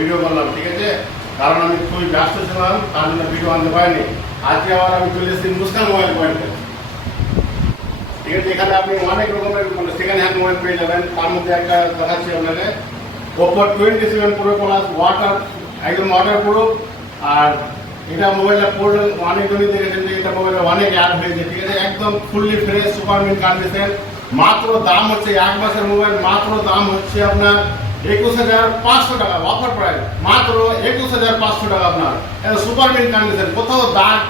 Video করলাম, ঠিক আছে? কারণ আমি খুবই ব্যস্ত ছিলাম, তার জন্য ভিডিও আনতে পারিনি। আজকে আবার আমি চলে এসেছি মুস্কান মোবাইল পয়েন্টে, ঠিক আছে? এখানে আপনি অনেক রকমের মানে সেকেন্ড হ্যান্ড মোবাইল পেয়ে যাবেন। তার মধ্যে একটা দেখাচ্ছি আপনাকে, ওপো 27 প্রো প্লাস ওয়াটার, একদম ওয়াটার প্রুফ। আর এটা মোবাইলটা পড়লে অনেকজনই দেখেছেন যে এটা মোবাইলে অনেক অ্যাড হয়েছে, ঠিক আছে? একদম fully fresh super mint condition. মাত্র দাম হচ্ছে 1 মাসের মোবাইল, মাত্র দাম হচ্ছে আপনার 21,500 টাকা, অফার প্রাইস মাত্র 21,500 টাকা আপনার। এটা সুপার মিন্ট কন্ডিশন, কোথাও দাগ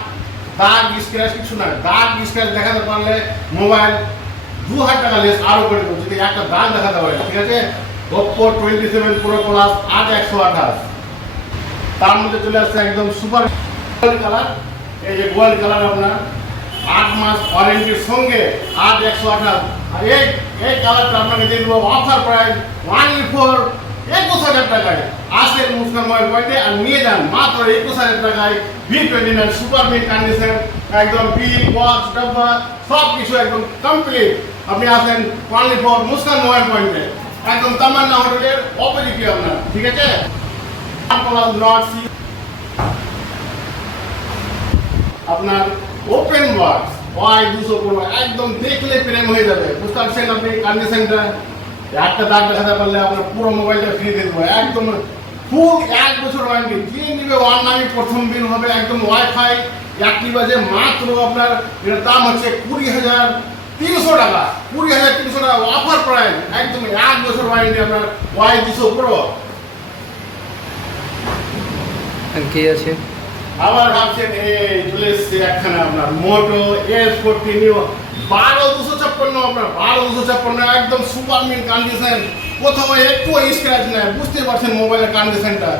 স্ক্র্যাচ কিছু না। দাগ স্ক্র্যাচ দেখাতে পারলে মোবাইল 2000 টাকা লেস আরও করে দেবো যদি একটা দাগ দেখাতে পারে, ঠিক আছে? ওপো 27 প্রো প্লাস 8128, তার মধ্যে চলে আসছে একদম সুপার গোল্ড কালার। এই যে গোল্ড কালার আপনার 8 মাস ওয়ারেন্টির সঙ্গে 8128। আর এই কালারটা আপনাকে দিয়ে দেবো অফার প্রাইস অনলি ফর 21,000 টাকায়। আসেন মুস্কান মোবাইল পয়েন্টে আর নিয়ে যান মাত্র 21,000 টাকায় V29 সুপার মিন্ট কন্ডিশন, একদম বিল বক্স ডাব্বা সব কিছু একদম কমপ্লিট। আপনি আসেন অনলি ফর মুস্কান মোবাইল পয়েন্টে, একদম তামান্না হোটেলের অপোজিটে আপনার, ঠিক আছে? আপনার ওপেন বক্স Y200 Pro একদম দেখলে প্রেম হয়ে যাবে, বুঝতে পারছেন? আপনি কন্ডিশনটা একটা দাগ দেখাতে পারলে আপনার পুরো মোবাইলটা ফ্রি দিয়ে দেবো, একদম ফুল 1 বছর ওয়ারেন্টি। যে নিবে অনলাইনে প্রথম দিন হবে একদম ওয়াইফাই অ্যাক্টিভ আছে। মাত্র আপনার এটার দাম হচ্ছে 20,300 টাকা, 20,300 টাকা অফার প্রাইস, একদম 1 বছর ওয়ারেন্টি আপনার Y200 Pro। কি আছে আবার ভাবছেন এই চলে এসছে একখানা আপনার মোটো S40 নিউ 12256, আপনার 12256 একদম সুপার মিন্ট কন্ডিশন, কোথাও একটু স্ক্র্যাচ নেই। বুঝতে পারছেন মোবাইলের কন্ডিশনটা,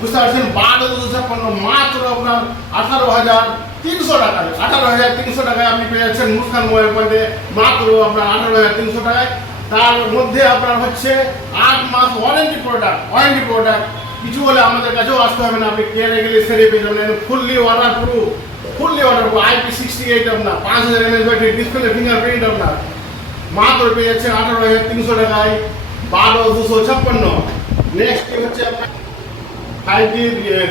বুঝতে পারছেন? 12256 মাত্র আপনার 18,300 টাকায়, 18,300 টাকায় আপনি পেয়ে যাচ্ছেন মুস্কান মোবাইল পয়েন্টে, মাত্র আপনার 18,300 টাকায়। তার মধ্যে আপনার হচ্ছে 8 মাস ওয়ারেন্টি প্রোডাক্ট। কিছু হলে আমাদের কাছেও আসতে হবে না, আপনি কেয়ারে গেলে সেরে পেয়ে যাবেন। ফুললি ওয়াটার প্রুফ IP68 আপনার 5000 mAh ব্যাটারি, ডিসপ্লে ফিঙ্গারপ্রিন্ট আপনার মাত্র পেয়ে যাচ্ছে 18,300 টাকায় 12256। নেক্সট হচ্ছে আপনার 5G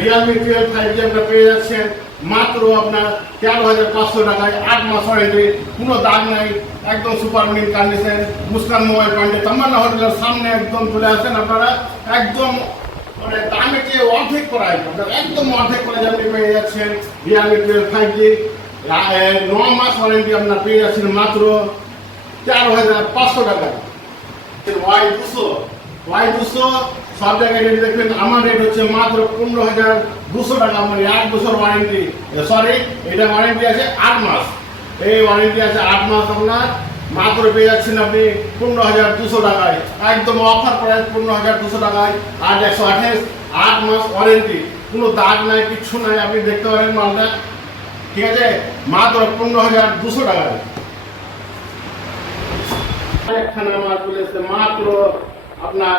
Realme 12 5G আপনার পেয়ে যাচ্ছেন মাত্র আপনার 13,500 টাকায়, 8 মাস ওয়ারেন্টি, কোনো দাগ নাই, একদম super mint condition. Muskan mobile পয়েন্টে তামান্না হোটেলের সামনে একদম চলে আসেন আপনারা, একদম মানে দামের যে অর্ধেক করায় একদম অর্ধেক করে আপনি পেয়ে যাচ্ছেন Realme 12 5G 9 মাস ওয়ারেন্টি আপনার পেয়ে যাচ্ছেন মাত্র 13,500 টাকায়। Y200 সব জায়গায় রেট দেখবেন, আমার রেট হচ্ছে মাত্র 15,200 টাকা, মানে 1 বছর ওয়ারেন্টি। সরি, এটা ওয়ারেন্টি আছে 8 মাস, এই ওয়ারেন্টি আছে 8 মাস আপনার মাত্র পেয়ে যাচ্ছেন আপনি 15,200 টাকায়, একদম অফার প্রাইস 15,200 টাকায়। 8128 8 মাস ওয়ারেন্টি, কোনো দাগ নাই কিচ্ছু নাই, আপনি দেখতে পারেন মালটা, ঠিক আছে? মাত্র 15,200 টাকায়। একখানা আমার চলে এসছে মাত্র আপনার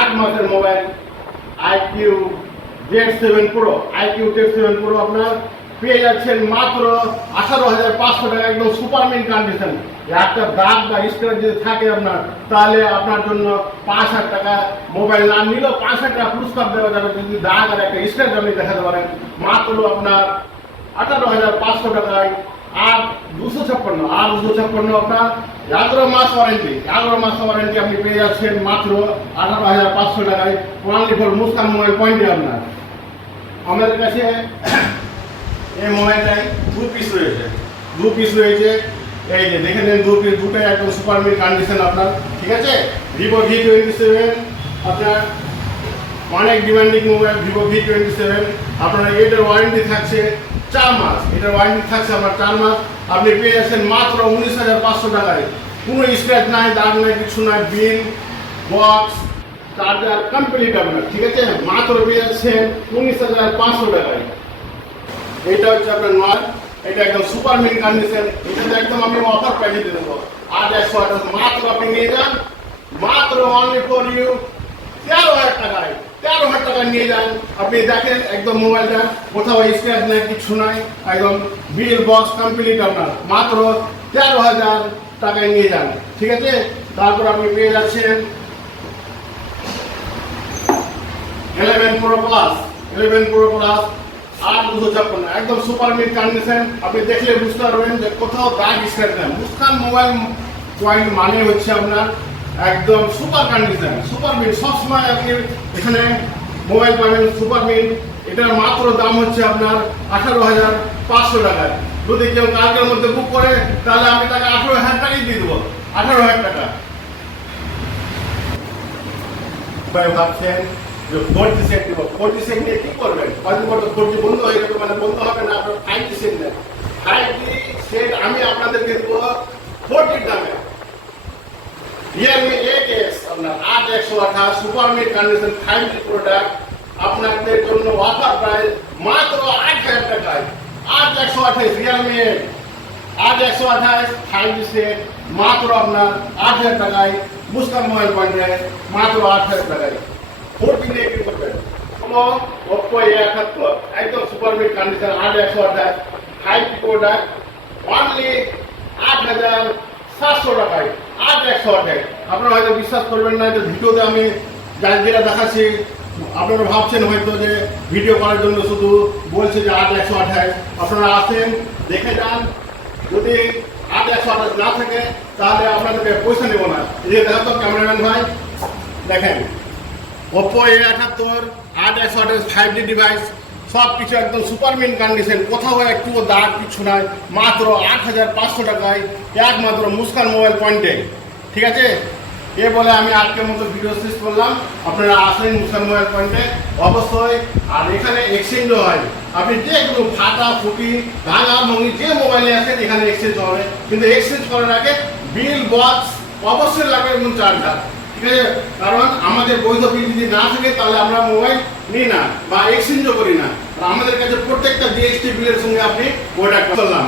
1 মাসের মোবাইল IQ Z7 Pro আপনার পেয়ে যাচ্ছেন মাত্র 18,500 টাকা, একদম সুপার মিন্ট কন্ডিশন। একটা দাগ বা স্ক্র্যাচ যদি থাকে আপনার, তাহলে আপনার জন্য 5,000 টাকা, মোবাইল না নিলেও 5,000 টাকা পুরস্কার দেওয়া যাবে যদি দাগ আর একটা স্ক্র্যাচ আপনি দেখাতে পারেন। মাত্র আপনার 18,500 টাকায়। আর 256 আপনার 11 মাস ওয়ারেন্টি আপনি পেয়ে যাচ্ছেন মাত্র 18,500 টাকায়, অনলি ফর মুস্কান মোবাইল পয়েন্টে আপনার। আমাদের কাছে এই মোবাইলটাই 2 পিস রয়েছে, এই যে দেখে নেন 2 পিস, দুটোই একদম সুপার মিন্ট কন্ডিশন আপনার, ঠিক আছে? ভিভো V27 আপনার অনেক ডিমান্ডিং মোবাইল, ভিভো V27 আপনার এটার ওয়ারেন্টি থাকছে 4 মাস, আপনার 4 মাস। আপনি পেয়ে যাচ্ছেন মাত্র 19,500 টাকায়, কোনো স্ক্র্যাচ নাই, দাগ নাই, কিছু নাই, বিল বক্স চার্জার কমপ্লিট আপনার, ঠিক আছে? মাত্র পেয়ে যাচ্ছেন 19,500 টাকায়। এইটা হচ্ছে আপনার নয়, এটা একদম সুপার মিন্ট কন্ডিশন, এটা একদম আমি অফার প্রাইসে দিয়ে দেবো 8,128, মাত্র আপনি নিয়ে যান, মাত্র অনলি ফর ইউ 13,000 টাকায়। 13,000 টাকা নিয়ে যান, আপনি দেখেন একদম মোবাইলটা কোথাও স্ক্র্যাচ নাই, কিছু নাই, একদম বিল বক্স কমপ্লিট আপনার, মাত্র 13,000 টাকায় নিয়ে যান, ঠিক আছে? তারপর আপনি পেয়ে যাচ্ছেন 11 Pro Plus 11 Pro Plus 8,256 একদম সুপার মিড কন্ডিশন। আপনি দেখলে বুঝতে পারবেন যে কোথাও দাগ স্ক্র্যাচ নেই। মুস্কান মোবাইল পয়েন্ট মানে হচ্ছে আপনার একদম সুপার কন্ডিশন, সুপার মিড। সবসময় আপনি এখানে মোবাইল পাবেন সুপার মিড। এটার মাত্র দাম হচ্ছে আপনার 18,500 টাকা। যদি কেউ কালকের মধ্যে বুক করে তাহলে আমি তাকে 18,000 টাকাই দিয়ে দেবো, 18,000 টাকা। ভাবছেন যে 4G সেট দিব, 4G সেট নিয়ে কি করবেন? কয়েকদিন পর তো 4G বন্ধ হয়ে যাবে, মানে বন্ধ হবে না। আপনার 5G সেট নেন। 5G সেট আমি আপনাদেরকে দেবো 4G দামে। Realme 8S আপনার 8,128 super mid condition 5G product আপনাদের জন্য অফার প্রাইস মাত্র 8,000 টাকায়। 8,128 Realme 8,128 5G সেট মাত্র আপনার 8,000 টাকায়। মুস্কান মোবাইল পয়েন্টে মাত্র 8,000 টাকায়। 4G নিয়ে কি করবেন? Oppo A71 একদম super mid condition 8,128 5G product only 8,700 টাকায়। 8,128 আপনারা হয়তো বিশ্বাস করবেন না যে ভিডিওতে আমি যেটা দেখাচ্ছি আপনারা ভাবছেন হয়তো যে ভিডিও করার জন্য শুধু বলছে যে 8,128। আপনারা আসেন, দেখে যান। যদি 8,128 না থাকে তাহলে আপনাদেরকে পয়সা নেব না। এই যে দেখো তো ক্যামেরাম্যান ভাই, দেখেন Oppo A71 8,128 5G ডিভাইস সব কিছু একদম সুপার মিন কন্ডিশন, কোথাও একটুও দাগ কিছু নাই। মাত্র 8,500 টাকায় একমাত্র মুস্কান মোবাইল পয়েন্টে। ঠিক আছে, এ বলে আমি আজকের মতো ভিডিও শেষ করলাম। আপনারা আসেন মুস্কান মোবাইল পয়েন্টে অবশ্যই। আর এখানে এক্সচেঞ্জও হয়। আপনি যে কোনো ফাটা ফুটি ভাঙা ভঙ্গি যে মোবাইলে আছেন এখানে এক্সচেঞ্জ হবে, কিন্তু এক্সচেঞ্জ করার আগে বিল বক্স অবশ্যই লাগবে এবং চার্জার। ঠিক আছে, কারণ আমাদের বৈধ বিল যদি না থাকে তাহলে আমরা মোবাইল নিই না বা এক্সচেঞ্জও করি না। আমাদের কাছে প্রত্যেকটা জিএসটি বিলের সঙ্গে আপনি ওটা করলাম।